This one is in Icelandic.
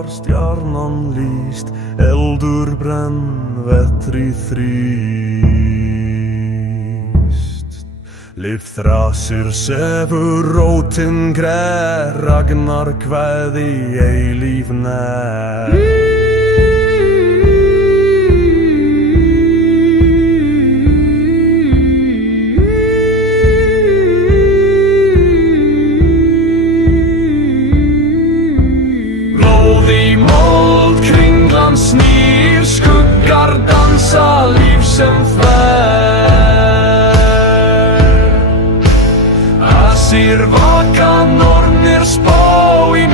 var stjarnan lýst, eldur brenn, vetri þrýst. Lif þrasir sefur rótin grær, ragnar kveði eilíf nær. Snýr, skuggar dansa, líf sem fer. Asir vaka, nornir spá í